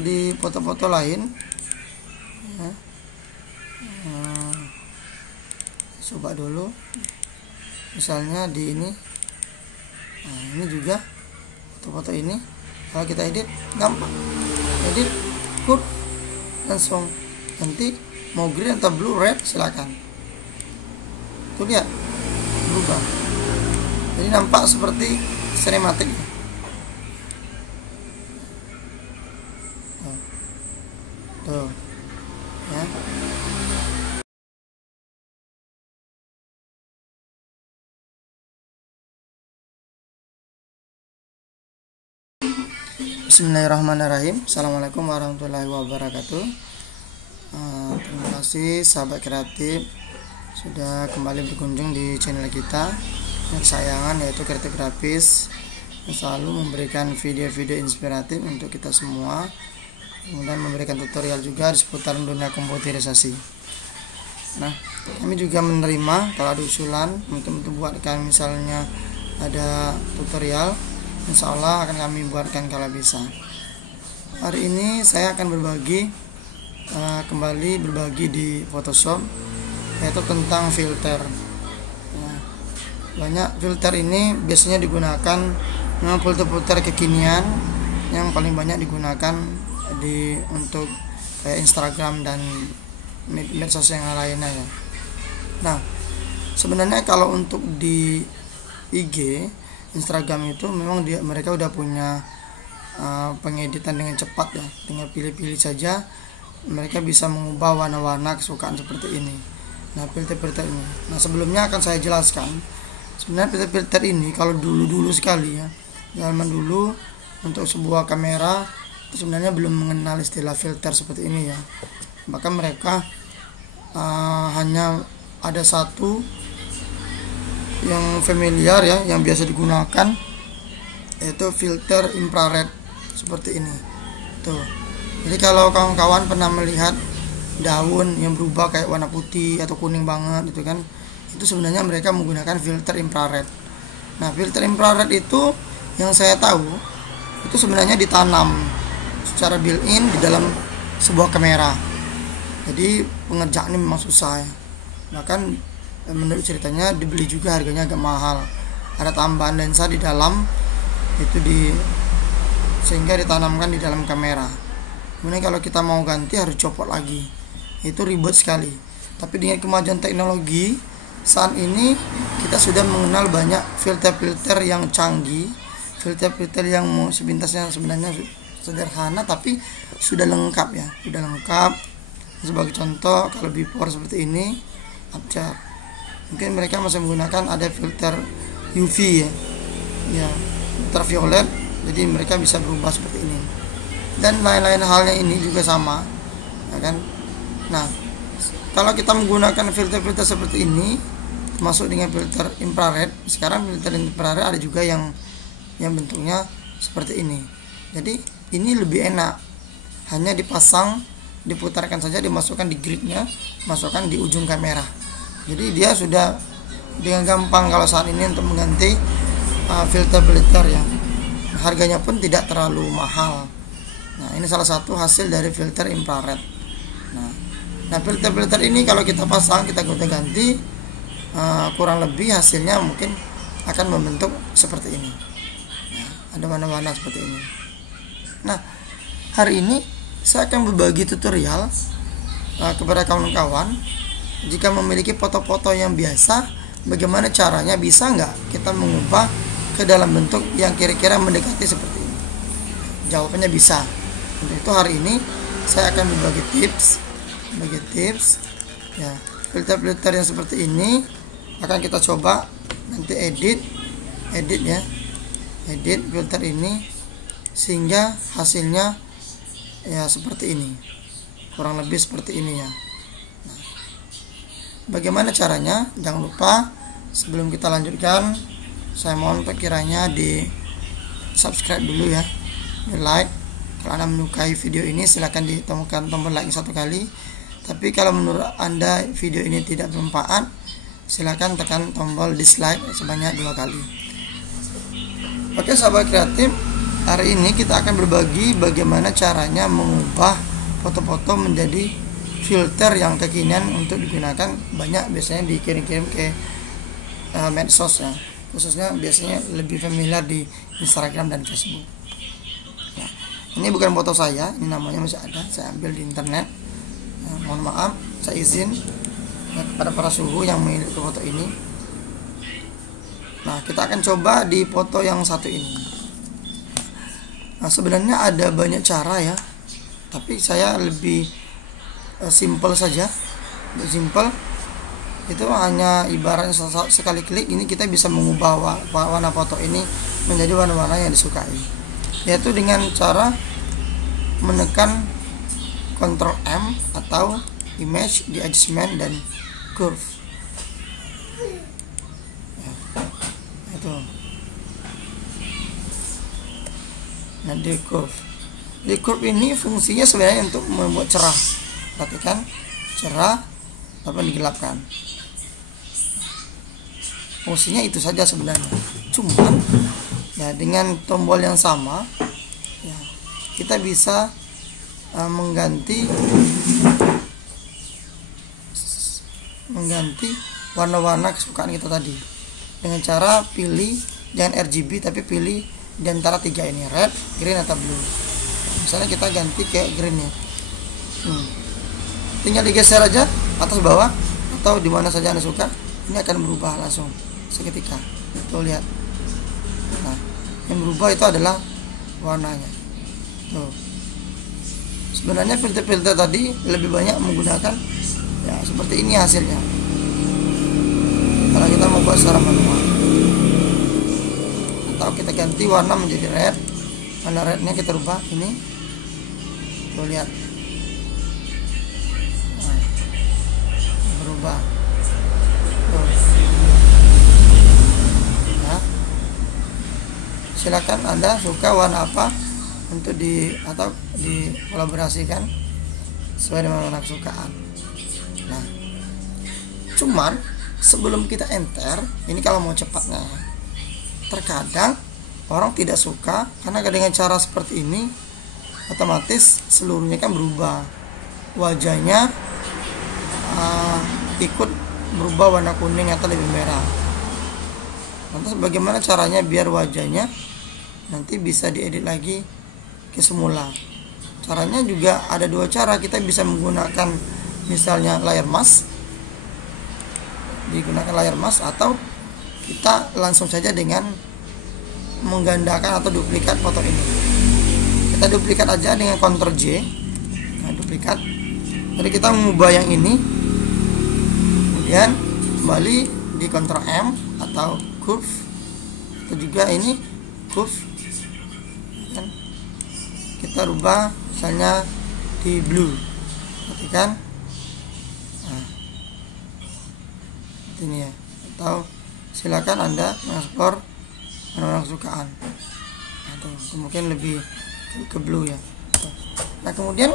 untuk di foto-foto lain ya, coba dulu misalnya di ini. Nah, ini juga foto-foto ini kalau kita edit gampang, edit curve langsung nanti mau green atau blue red silakan. Tuh lihat berubah, jadi nampak seperti sinematik ya. Tuh ya. Bismillahirrahmanirrahim. Assalamualaikum warahmatullahi wabarakatuh. Terima kasih sahabat kreatif sudah kembali berkunjung di channel kita yang kesayangan, yaitu Kreatif Grafis, yang selalu memberikan video-video inspiratif untuk kita semua, kemudian memberikan tutorial juga di seputar dunia komputerisasi. Nah, kami juga menerima kalau ada usulan untuk buatkan misalnya ada tutorial, insya Allah akan kami buatkan kalau bisa. Hari ini saya akan kembali berbagi di Photoshop, yaitu tentang filter. Nah, banyak filter ini biasanya digunakan memang filter-filter kekinian yang paling banyak digunakan untuk kayak Instagram dan medsos yang lainnya ya. Nah, sebenarnya kalau untuk di IG, Instagram itu memang mereka udah punya pengeditan dengan cepat ya, tinggal pilih-pilih saja mereka bisa mengubah warna-warna kesukaan seperti ini. Nah, filter-filter ini, nah sebelumnya akan saya jelaskan sebenarnya filter-filter ini kalau dulu sekali ya, zaman dulu untuk sebuah kamera itu sebenarnya belum mengenal istilah filter seperti ini ya, maka mereka hanya ada satu yang familiar ya, yang biasa digunakan, yaitu filter infrared seperti ini tuh. Jadi kalau kawan-kawan pernah melihat daun yang berubah kayak warna putih atau kuning banget itu kan, itu sebenarnya mereka menggunakan filter infrared. Nah, filter infrared itu yang saya tahu itu sebenarnya ditanam secara built-in di dalam sebuah kamera. Jadi pengerjaannya memang susah ya. Bahkan menurut ceritanya dibeli juga harganya agak mahal. Ada tambahan lensa di dalam itu sehingga ditanamkan di dalam kamera. Kemudian kalau kita mau ganti harus copot lagi. Itu ribet sekali. Tapi dengan kemajuan teknologi saat ini kita sudah mengenal banyak filter-filter yang canggih, filter-filter yang sepintasnya sebenarnya sederhana tapi sudah lengkap ya, sudah lengkap. Sebagai contoh kalau before seperti ini, abjad. Mungkin mereka masih menggunakan ada filter UV ya, ultraviolet, jadi mereka bisa berubah seperti ini. Dan lain-lain halnya ini juga sama, ya kan? Nah, kalau kita menggunakan filter-filter seperti ini, termasuk dengan filter infrared, sekarang filter infrared ada juga yang bentuknya seperti ini. Jadi ini lebih enak, hanya dipasang, diputarkan saja, dimasukkan di gridnya, masukkan di ujung kamera. Jadi dia sudah dengan gampang kalau saat ini untuk mengganti filter-filter ya. Harganya pun tidak terlalu mahal. Nah, ini salah satu hasil dari filter infrared. Nah, filter-filter ini kalau kita pasang, kita ganti, kurang lebih hasilnya mungkin akan membentuk seperti ini. Nah, ada warna-warna seperti ini. Nah, hari ini saya akan berbagi tutorial kepada kawan-kawan. Jika memiliki foto-foto yang biasa, bagaimana caranya, bisa nggak kita mengubah ke dalam bentuk yang kira-kira mendekati seperti ini? Jawabannya bisa. Untuk itu hari ini saya akan berbagi tips ya, filter-filter yang seperti ini akan kita coba nanti edit ya, edit filter ini sehingga hasilnya ya seperti ini, kurang lebih seperti ini ya. Nah, bagaimana caranya? Jangan lupa sebelum kita lanjutkan, saya mohon kiranya di subscribe dulu ya, di like. Kalau Anda menyukai video ini, silahkan ditemukan tombol like satu kali. Tapi kalau menurut Anda video ini tidak bermanfaat, silahkan tekan tombol dislike sebanyak 2 kali. Oke sahabat kreatif, Hari ini kita akan berbagi bagaimana caranya mengubah foto-foto menjadi filter yang kekinian untuk digunakan. Banyak biasanya dikirim-kirim ke medsos ya, khususnya biasanya lebih familiar di Instagram dan Facebook. Nah, ini bukan foto saya, ini namanya masih ada, saya ambil di internet. Mohon maaf, saya izin kepada para suhu yang memiliki foto ini. Nah, kita akan coba di foto yang satu ini. Nah, sebenarnya ada banyak cara ya, tapi saya lebih simple saja. Simple itu hanya ibaratnya sekali klik ini kita bisa mengubah warna foto ini menjadi warna-warna yang disukai, yaitu dengan cara menekan Ctrl M atau image di adjustment dan curve ya, itu. Nah, di curve ini fungsinya sebenarnya untuk membuat cerah. Perhatikan, cerah tapi digelapkan. Fungsinya itu saja sebenarnya. Cuman ya dengan tombol yang sama ya, kita bisa mengganti warna-warna kesukaan kita tadi dengan cara pilih jangan RGB tapi pilih di antara tiga ini, red, green atau blue. Misalnya kita ganti ke green ya. Tinggal digeser aja atas bawah atau di mana saja Anda suka, ini akan berubah langsung seketika. Tuh lihat. Nah, yang berubah itu adalah warnanya. Tuh. Sebenarnya filter-filter tadi lebih banyak menggunakan ya seperti ini hasilnya. Kalau kita mau buat secara manual, atau kita ganti warna menjadi red, warna rednya kita rubah ini. Tuh lihat. Nah, berubah. Tuh. Ya. Silakan Anda suka warna apa untuk dikolaborasikan sesuai dengan warna kesukaan. Nah, cuman sebelum kita enter, ini kalau mau cepatnya, terkadang orang tidak suka karena dengan cara seperti ini otomatis seluruhnya kan berubah, wajahnya ikut berubah warna kuning atau lebih merah. Lantas bagaimana caranya biar wajahnya nanti bisa diedit lagi ke semula? Caranya juga ada dua cara. Kita bisa menggunakan misalnya layer mask, digunakan layer mask, atau kita langsung saja dengan menggandakan atau duplikat foto ini. Kita duplikat aja dengan Ctrl J. Nah, duplikat. Jadi kita mengubah yang ini, kemudian kembali di Ctrl M atau curve, atau juga ini curve. Dan kita rubah misalnya di blue. Perhatikan. Nah, ini ya. Atau silakan Anda mengeksplor warna kesukaan. Nah, mungkin lebih ke blue ya. Nah, kemudian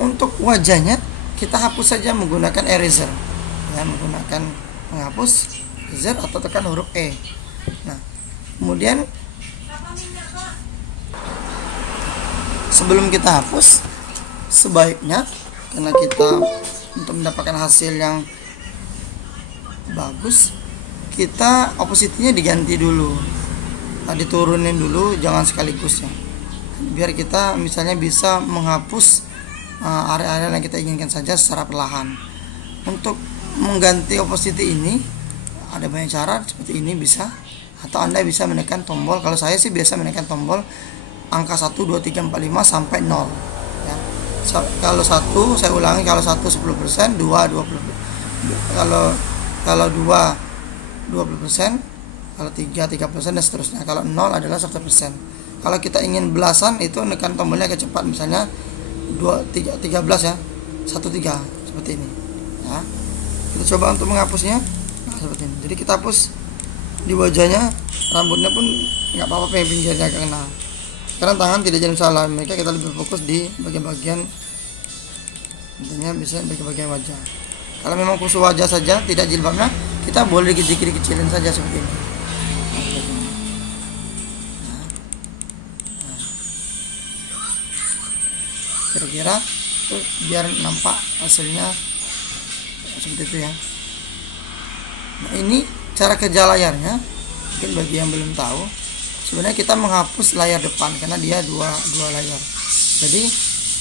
untuk wajahnya kita hapus saja menggunakan eraser ya, menggunakan menghapus eraser atau tekan huruf E. Nah, kemudian sebelum kita hapus, sebaiknya karena kita untuk mendapatkan hasil yang bagus, kita opacity-nya diganti dulu. Nah, diturunin dulu, jangan sekaligus ya, biar kita misalnya bisa menghapus area-area yang kita inginkan saja secara perlahan. Untuk mengganti opacity ini ada banyak cara, seperti ini bisa, atau Anda bisa menekan tombol. Kalau saya sih biasa menekan tombol angka 1, 2, 3, 4, 5 sampai 0 ya. Kalau 1 saya ulangi, kalau 1 10%, 2 20%, kalau 2 20%, kalau 3 3% dan seterusnya. Kalau 0 adalah 100%. Kalau kita ingin belasan itu menekan tombolnya agak cepat, misalnya 13 ya, 13 seperti ini ya. Kita coba untuk menghapusnya. Nah, seperti ini. Jadi kita hapus di wajahnya, rambutnya pun nggak apa-apa, pinggirnya agak kena. Sekarang tangan tidak jadi salah, mereka kita lebih fokus di bagian-bagian, intinya bisa bagian-bagian wajah. Kalau memang khusus wajah saja, tidak jilbabnya, kita boleh dikecil-kecilin saja seperti ini. Nah, kira-kira itu biar nampak hasilnya seperti itu ya. Nah, ini cara kerja layarnya. Mungkin bagi yang belum tahu, sebenarnya kita menghapus layar depan karena dia dua layar. Jadi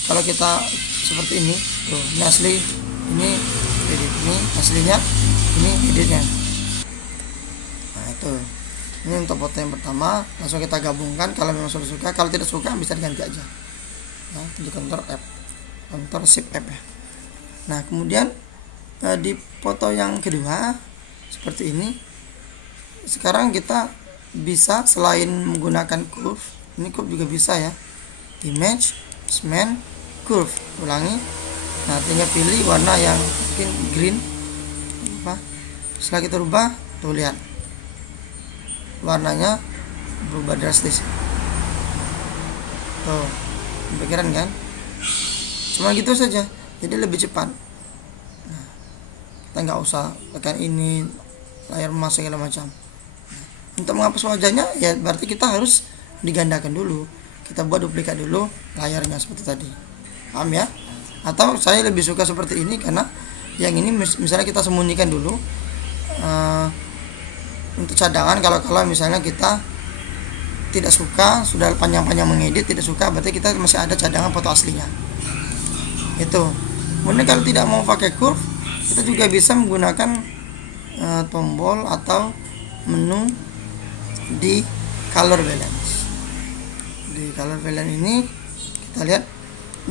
kalau kita seperti ini tuh, ini asli, ini edit, ini aslinya, ini editnya. Nah itu, ini untuk foto yang pertama. Langsung kita gabungkan kalau memang sudah suka. Kalau tidak suka bisa diganti aja ya, di Ctrl F, Ctrl Shift F ya. Nah kemudian di foto yang kedua seperti ini, sekarang kita bisa selain menggunakan curve, ini curve juga bisa ya, image, smooth, curve, ulangi. Nah tinggal pilih warna yang mungkin green apa. Setelah kita rubah, tuh lihat warnanya berubah drastis tuh, pikiran kan, cuma gitu saja, jadi lebih cepat. Nah, kita nggak usah tekan ini layar emas segala macam. Nah, untuk menghapus wajahnya ya berarti kita harus digandakan dulu, kita buat duplikat dulu layarnya seperti tadi, paham ya? Atau saya lebih suka seperti ini karena yang ini misalnya kita sembunyikan dulu untuk cadangan. Kalau misalnya kita tidak suka, sudah panjang-panjang mengedit, tidak suka, berarti kita masih ada cadangan foto aslinya itu. Kemudian kalau tidak mau pakai curve, kita juga bisa menggunakan tombol atau menu di color balance. Di color balance ini kita lihat,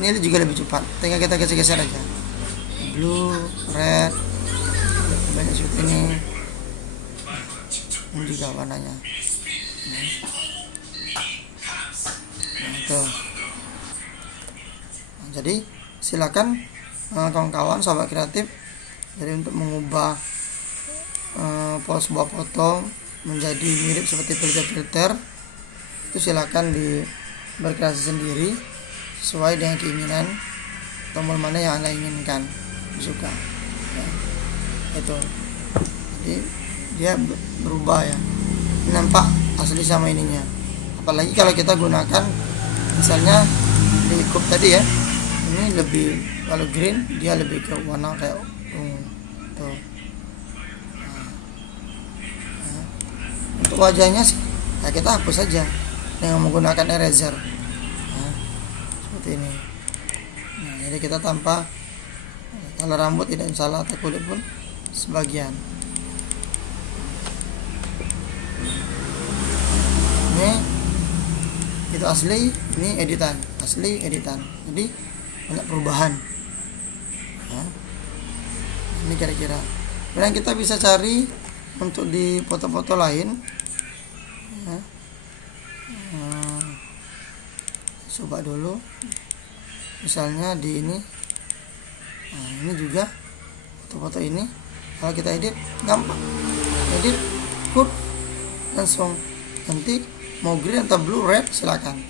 ini juga lebih cepat, tinggal kita geser-geser aja, blue, red, banyak seperti ini juga warnanya. Nah itu. Nah, jadi silakan kawan-kawan sahabat kreatif, jadi untuk mengubah sebuah foto menjadi mirip seperti filter-filter itu silakan berkreasi sendiri sesuai dengan keinginan, tombol mana yang Anda inginkan, suka ya. Itu jadi dia berubah ya, nampak asli sama ininya. Apalagi kalau kita gunakan misalnya di cup tadi ya, ini lebih, kalau green dia lebih ke warna kayak tuh. Nah, untuk wajahnya sih ya kita hapus saja dengan menggunakan eraser. Nah, seperti ini. Nah, jadi kita tanpa, kalau rambut tidak salah atau kulit pun sebagian. Ini itu asli, ini editan, asli editan. Jadi banyak perubahan. Nah, ini kira-kira. Kemudian kita bisa cari untuk di foto-foto lain. Ya. Coba dulu, misalnya di ini. Nah, ini juga foto-foto ini. Kalau kita edit gampang, edit curve langsung nanti mau green atau blue, red silakan.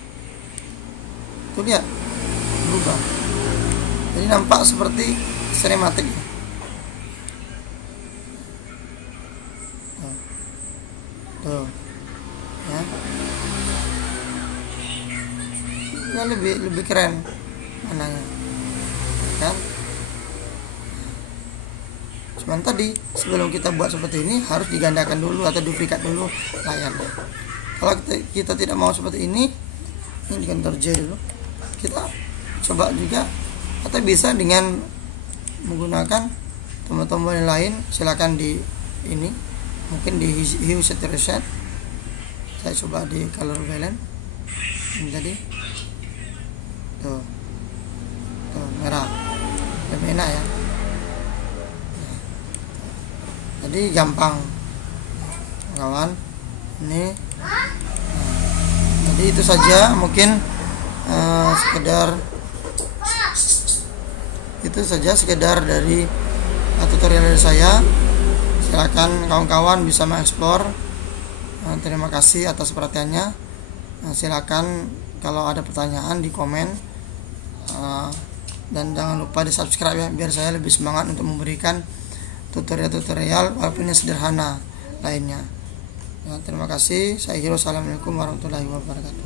Tuh lihat berubah, jadi nampak seperti sinematik. Tuh ya, ya lebih keren mananya kan. Cuman tadi sebelum kita buat seperti ini harus digandakan dulu atau duplikat dulu layarnya. Kalau kita tidak mau seperti ini Ctrl J dulu, kita coba juga, atau bisa dengan menggunakan tombol-tombol yang lain. Silakan di ini, mungkin di hue saturation. Saya coba di color balance. Ini tadi tuh merah, lebih enak ya. Jadi gampang kawan ini. Jadi itu saja, mungkin sekedar dari tutorial dari saya. Silakan kawan-kawan bisa mengeksplor. Terima kasih atas perhatiannya. Silakan kalau ada pertanyaan di komen, dan jangan lupa di subscribe ya, biar saya lebih semangat untuk memberikan tutorial-tutorial walaupun yang sederhana lainnya. Ya, terima kasih. Saya Hiro. Assalamualaikum warahmatullahi wabarakatuh.